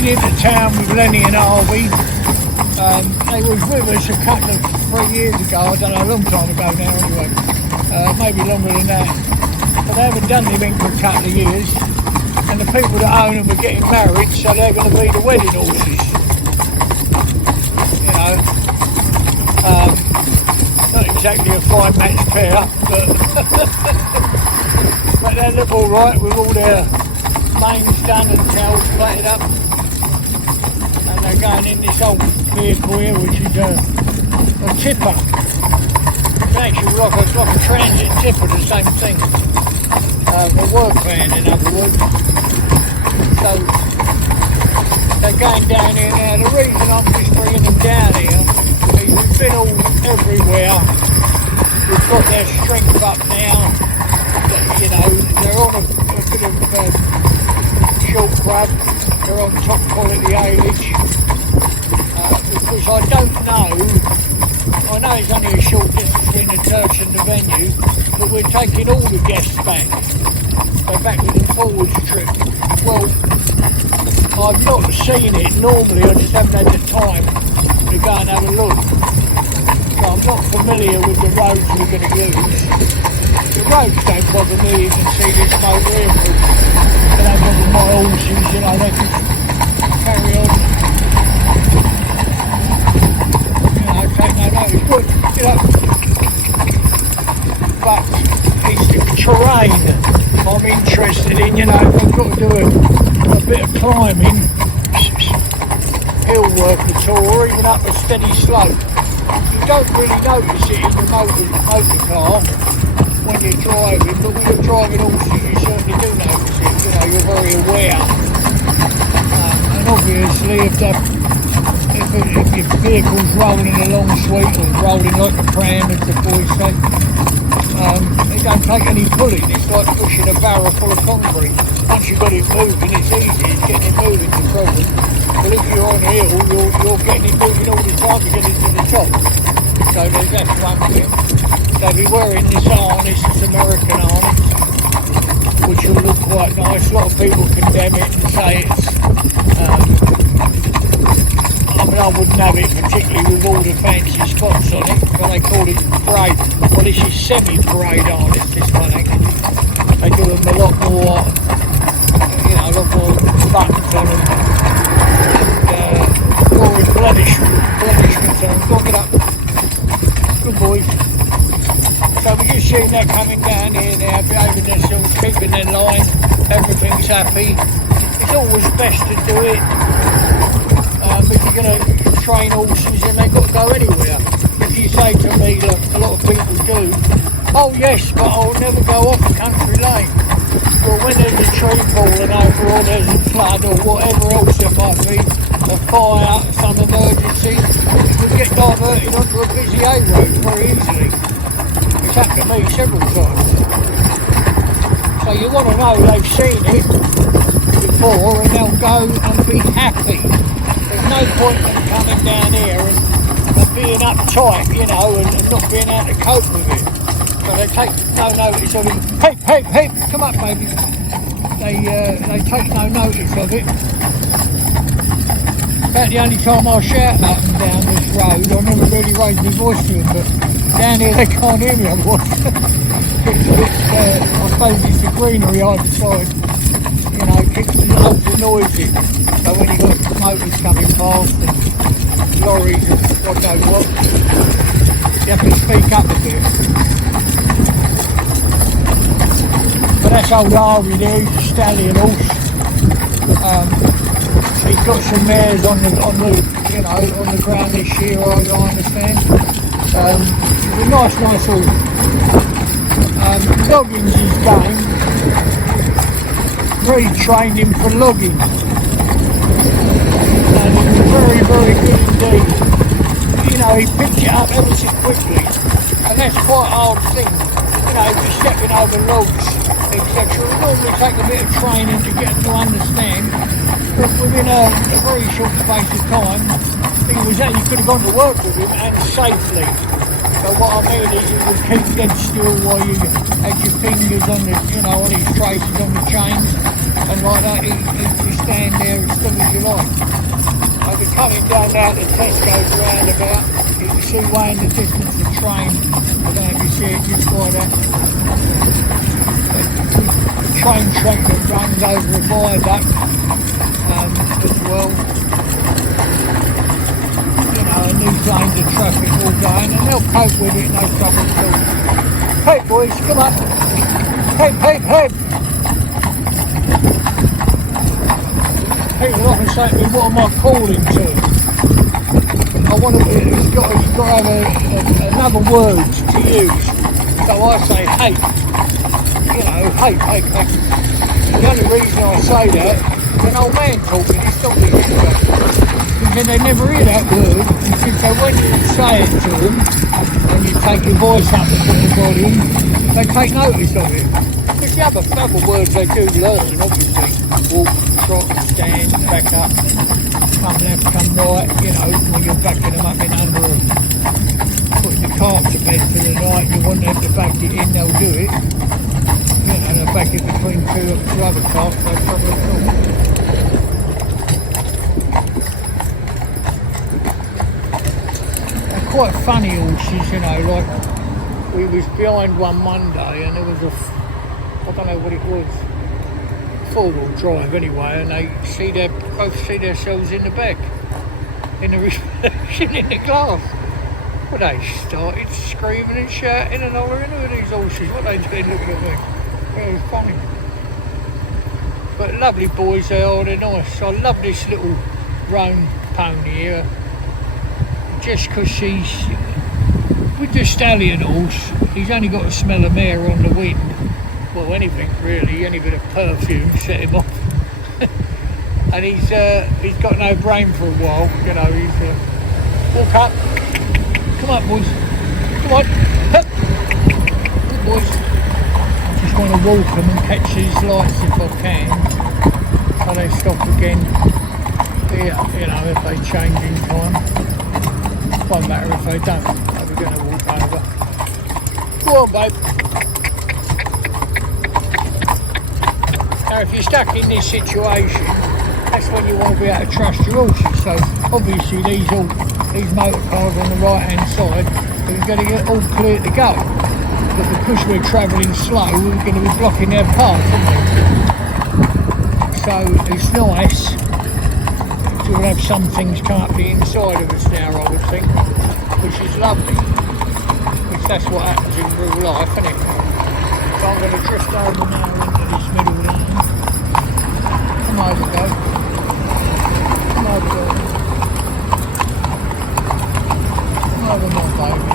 been into town with Lenny and Harvey. They was with us a couple of 3 years ago, I don't know, a long time ago now anyway, maybe longer than that. But they haven't done anything for a couple of years, and the people that own them are getting married, so they're going to be the wedding horses. You know, not exactly a fine match pair, but they look alright with all their mains done and tails plaited up. And they're going in this old vehicle here, which is a tipper. It's actually like a transit tipper, the same thing. A work van, in other words. So they're going down here now. The reason I'm just bringing them down here is we've been all everywhere. We've got their strength up now. You know, they're on a bit of short grub. They're on top quality age. Because I don't know. I know it's only a short distance between the church and the venue, but we're taking all the guests back. They're back with the forwards trip. Well, I've not seen it normally, I just haven't had the time to go and have a look. So I'm not familiar with the roads we're going to use. The roads don't bother me, you can see this boat here. They don't bother my horses, you know, they can carry on. Take no notice, but, you know, but it's the terrain I'm interested in, you know. If I've got to do a bit of climbing, hill work at all, or even up a steady slope, you don't really notice it in the motor car when you're driving, but when you're driving horses you certainly do notice it, you know, you're very aware. And obviously if your vehicle's rolling along sweet or rolling like a pram, as the boys say, it don't take any pulling. It's like pushing a barrel full of concrete. Once you've got it moving, it's easy. It's getting it moving the problem. But if you're on a hill, you're getting it moving all the time to get it to the top. So that's one thing. So if you're wearing this harness, this American harness, which will look quite nice. A lot of people condemn it and say it's I mean, I wouldn't have it particularly with all the fancy spots on it, but they call it parade. Well, this is semi-parade harness, this one actually. They do them a lot more, you know, a lot more buttons on them. And more replenishments on them. Look it up. Good boys. So we're just seeing that coming down here now, behaving themselves, keeping their line, everything's happy. It's always best to do it. If you're going to train horses, then they've got to go anywhere. If you say to me, like a lot of people do, oh yes, but I'll never go off a country lane. Well, when there's a tree falling over, or there's a flood, or whatever else there might be, a fire, some emergency, you can get diverted onto a busy A road very easily. It's happened to me several times. So you want to know they've seen it before, and they'll go and be happy. There's no point in coming down here and being uptight, you know, and not being able to cope with it. So they take no notice of it. Hey, come up, baby. They take no notice of it. About the only time I shout up and down this road, I never really raised my voice to them, but down here they can't hear me otherwise. I suppose it's the greenery either side. You know, it keeps the noisy. So when you've got motors coming past and lorries and God knows what, you have to speak up a bit. But that's old Harvey there, he's a stallion horse. He's got some mares on the you know, on the ground this year, I understand. He's a nice horse. Logging's his game. Trained him for logging, and he was very, very good indeed. You know, he picked it up ever so quickly, and that's quite a hard thing. You know, just stepping over logs, etc. It normally take a bit of training to get them to understand, but within a very short space of time, you could have gone to work with him and safely. So what I mean is you would keep dead still while you had your fingers on the, you know, on his traces on the chains, and like that he'd just stand there as still as you like. So we're coming down now to Tesco's roundabout. You can see way in the distance the train. I don't know if you see it just by that. The train track that runs over a viaduct as well. You know, and these lanes of traffic all going, and they'll cope with it, no trouble at all. Hey boys, come up. Hey. People often say to me, what am I calling to? I want to, it's got to have another word to use. So I say hate. You know, hate. The only reason I say that, an old man talking, he's talking to me. Because they never hear that word. So when you say it to them, and you take your voice up and put the volume, they take notice of it. Because the other words they do learn, obviously. Walk, trot, stand, back up, come left, come right, you know, when you're backing them up in under them. Putting the cart to bed for the night, you want them to back it in, they'll do it. You know, they'll back it between two other carts, no problem at all. They're quite funny horses, you know, like we was behind one Monday and there was I don't know what it was, four-wheel drive anyway, and they both see themselves in the back, in the reflection in the glass. Well, they started screaming and shouting and hollering. Who are these horses? What are they doing looking at me? It was funny. But lovely boys they are, they're nice. I love this little roan pony here, just because with the stallion horse, he's only got to smell a mare on the wind. Well, anything really, any bit of perfume set him off. And he's got no brain for a while, you know. He's walk up, come up boys, come on, hup. Good boys. I just want to walk them and catch these lights if I can, so they stop again. Yeah, you know, if they change in time, won't matter if they don't. So we're going to walk over. Go on, babe. Now, if you're stuck in this situation, that's when you want to be able to trust your horses. So, obviously, these motor cars on the right-hand side are going to get all clear to go. But because we're travelling slow, we're going to be blocking their path, aren't we? So, it's nice to have some things come up the inside of us now, I would think, which is lovely. Which that's what happens in real life, isn't it? So I'm going to drift over now into this middle lane. Come over, go. Come over, go. Come over, my baby.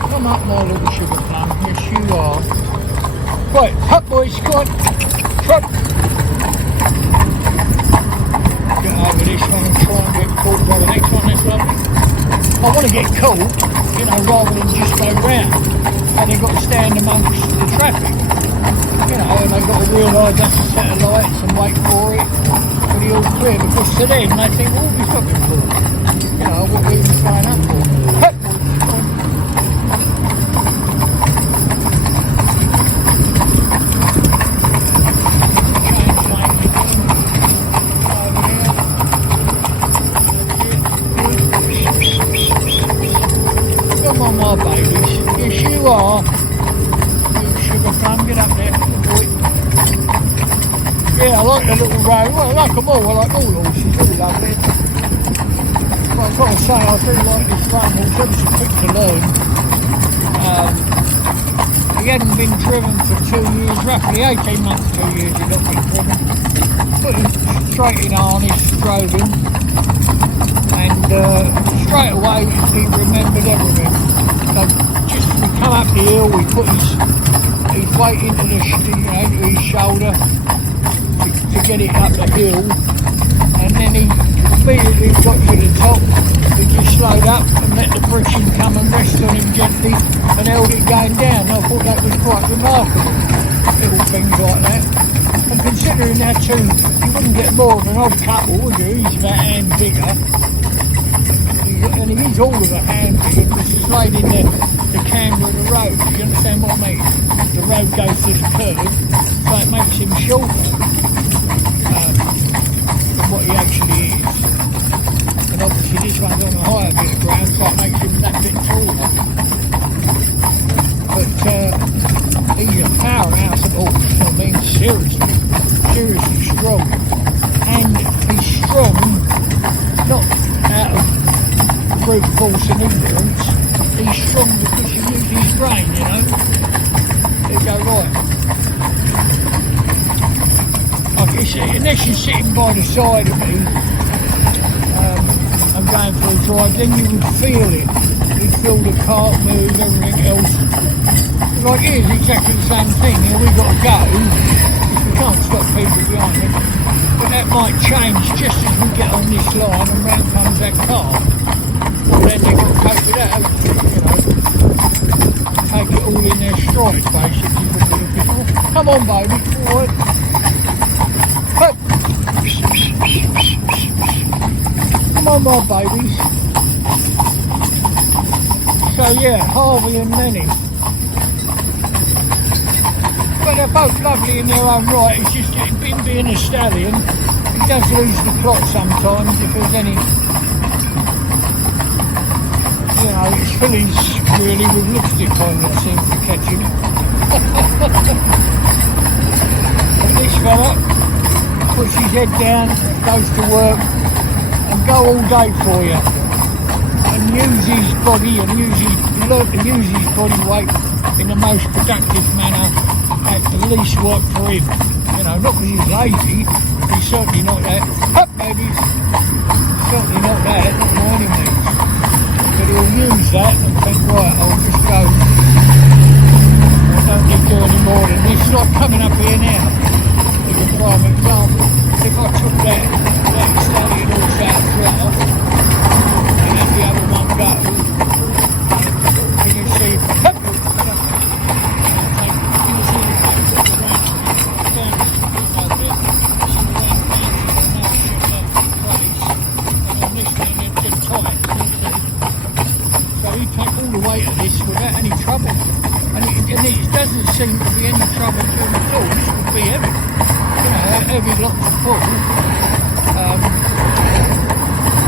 Come up, my little sugar plum. Yes, you are. Right, up, boys. Come on. Trot. Get over this one and try and get caught by the next one. That's lovely. I want to get caught, you know, rather than just go round. And they've got to stand amongst the traffic, you know, and they've got to realise that's a set of lights and wait for it till the all clear, because to them they think, what are we stopping for? You know, what are we even signing up for? Hey, come on, my babies. Yes, you are. You sugar plum, get up there, boy. Yeah, I like the little road. Well, I like them all. I like all horses, all lovely. But I've got to say, I do like this roan horse. Ever so quick to learn. He hadn't been driven for 2 years, roughly 18 months, 2 years he got been driven. Put him straight in harness, drove him. And straight away he remembered everything. So just we come up the hill, we put his weight into his shoulder to get it up the hill, and then he immediately got to the top. He just slowed up and let the friction come and rest on him gently and held it going down. I thought that was quite remarkable, little things like that. And considering that too, you wouldn't get more of an odd couple, would you? He's about hand bigger. and he is all of a hand because he's laid in the camber of the road. Do you understand what I mean? The road goes to the curve, so it makes him shorter than what he actually is. And obviously this one's on a higher bit of ground, so it makes him that bit taller. But he's a powerhouse of horse. I mean, seriously strong. And he's strong, not out of brute force and ignorance. He's strong because you use his brain, you know. He'll go right. Unless you're sitting by the side of me and going for a drive, then you would feel it. You'd feel the cart move, everything else. Like here's exactly the same thing. Here we've got to go. We can't stop people behind me. But that might change just as we get on this line and round comes that car. Well, then they've got to cope with that, you know. Take it all in their stride, basically, what we're looking for. Come on, baby, forward. Hup. Come on, my babies. So, yeah, Harvey and Lenny. But they're both lovely in their own right. It's just him being a stallion, he does lose the plot sometimes if there's any, you know, it's fillies really with lipstick on that seem to catch him. But this fella puts his head down, goes to work and go all day for you and use his body and learn to use his body weight in the most productive manner. At the least work for him, you know, not because he's lazy, he's certainly not that. Hup, babies! Certainly not that, not by any means. But he'll use that and think, right, I'll just go. I don't need to do any more than this. It's like coming up here now. As a prime example, if I took that stallion horse out of throttle and let the other one go, can you see? Hup! Without any trouble, and it doesn't seem to be any trouble to him at all. This would be heavy, you know, a heavy lot to pull.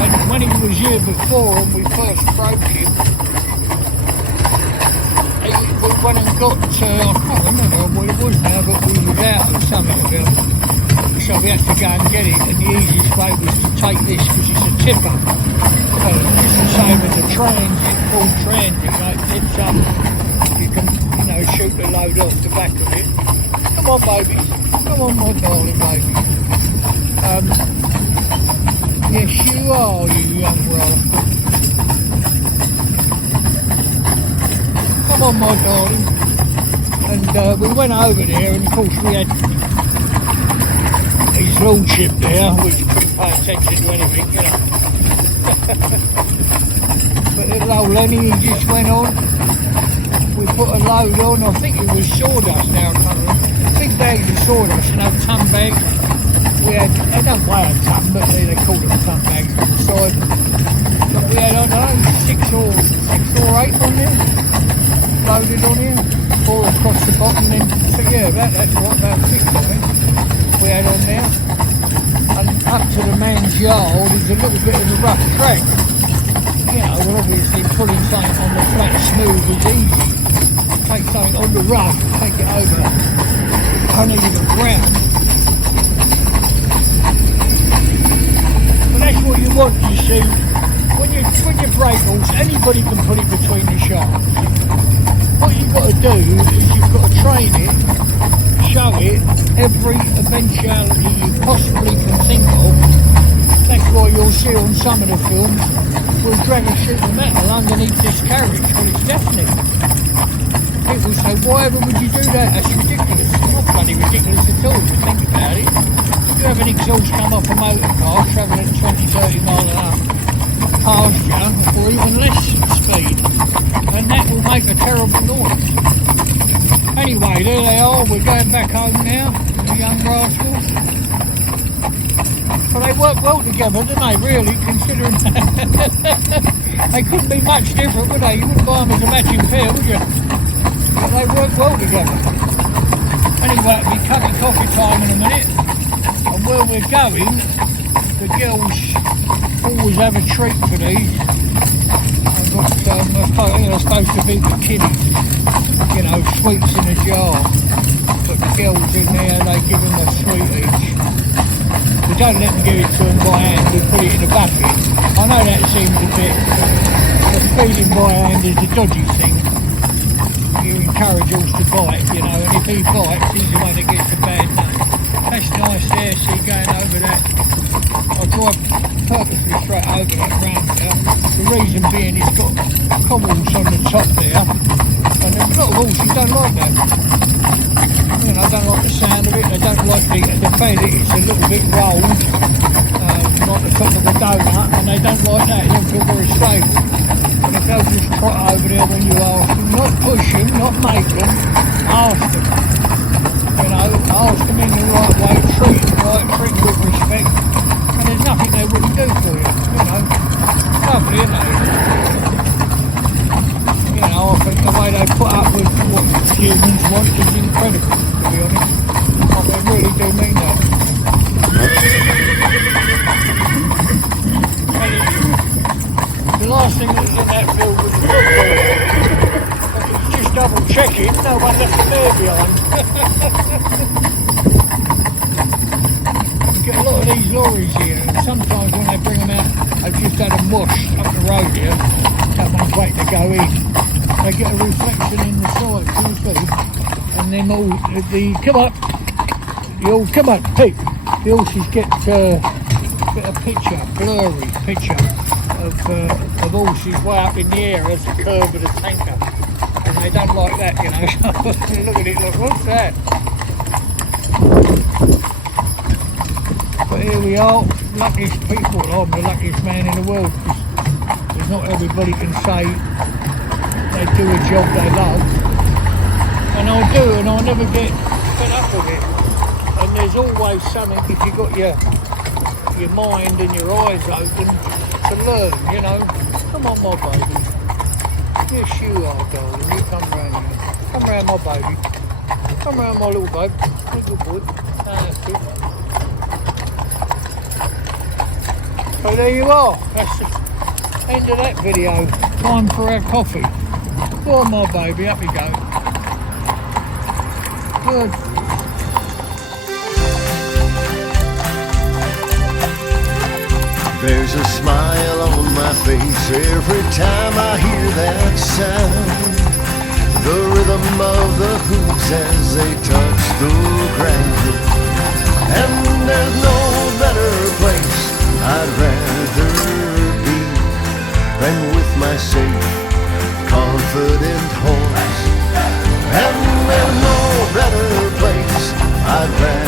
And when he was here before and we first broke him, we went and got, I can't remember what it was now, but we was out or something of him. So we had to go and get it, and the easiest way was to take this because it's a tipper. So it's the same as a transit, full transit, like tips up, you can, you know, shoot the load off the back of it. Come on, baby. Come on, my darling baby. Yes, you are, you young rascal. Come on, my darling. And we went over there, and of course we had his lordship there, which couldn't pay attention to anything, you know. But little old Lenny, he just went on. We put a load on, I think it was sawdust now, I can't remember. Big bags of sawdust, you know, ton bags. We had, they don't weigh a ton, but they call them ton bags on the side. But we had, I don't know, six or eight on there, loaded on here, 4 across the bottom then. So yeah, that's what, about 6 I think we had on there. And up to the man's yard is a little bit of a rough track. You know, well obviously pulling something on the flat smooth is easy. Take something on the rough and take it over uneven ground. But that's what you want, you see. When you break horse, anybody can put it between the shafts. What you've got to do is you've got to train it, show it every eventuality you possibly can think of. That's why you'll see on some of the films we'll drag a sheet of metal underneath this carriage. Well, it's definite. People say, why ever would you do that? That's ridiculous. It's not bloody ridiculous at all if you think about it. If you have an exhaust come off a motor car travelling at 20-30 mile an hour past you, or even less speed, and that will make a terrible noise. Anyway, there they are. We're going back home now, the young rascals. But they work well together, don't they, really, considering they couldn't be much different, would they? You wouldn't buy them as a matching pair, would you? But they work well together. Anyway, it'll be cup of coffee time in a minute. And where we're going, the girls always have a treat for these. I've got, they're supposed to be bikinis, you know, sweets in a jar. But the girls in there, they give them a sweet each. We don't let them give it to them by hand, we put it in a bucket. I know that seems a bit, but feeding by hand is a dodgy thing. You encourage us to bite, you know, and if he bites, he's the one that gets the bad name. That's nice there, see, going over that. I drive purposely straight over that roundabout. The reason being it's got cobbles on the top there, and there's a lot of horses don't like that. You know, they don't like the sound of it, they don't like the fact that it's a little bit rolled, like the top of the donut, and they don't like that, they don't feel very stable. And if they'll just trot over there when you ask them, not push them, not make them, ask them. You know, ask them in the right way, treat them right, treat them with respect, and there's nothing they wouldn't do for you, you know. Lovely, isn't it? You know, I think the way they put up with what humans want is incredible, to be honest. I really do mean that. The last thing that was in that field was the football. But it was just double checking, no one left the bear behind. You get a lot of these lorries here, and sometimes when they bring them out, they've just had them washed up the road here, someone's waiting to go in. They get a reflection in the side, you see, and then all come on, Pete. The horses get a picture, blurry picture of horses way up in the air as the curve of the tanker, and they don't like that, you know. Look at it, look, what's that? But here we are, luckiest people. I'm the luckiest man in the world, because not everybody can say they do a job they love, and I do, and I never get fed up with it. And there's always something, if you've got your mind and your eyes open, to learn, you know. Come on, my baby. Yes, you are, darling. You come round here. Come round, my baby. Come round, my little babe. Good boy. That's it. So there you are. That's the end of that video. Time for our coffee. Go on, my baby. Up we go. Good. There's a smile on my face every time I hear that sound. The rhythm of the hooves as they touch the ground. And there's no better place I'd rather be than with my safe, confident horse. And there's no better place I'd rather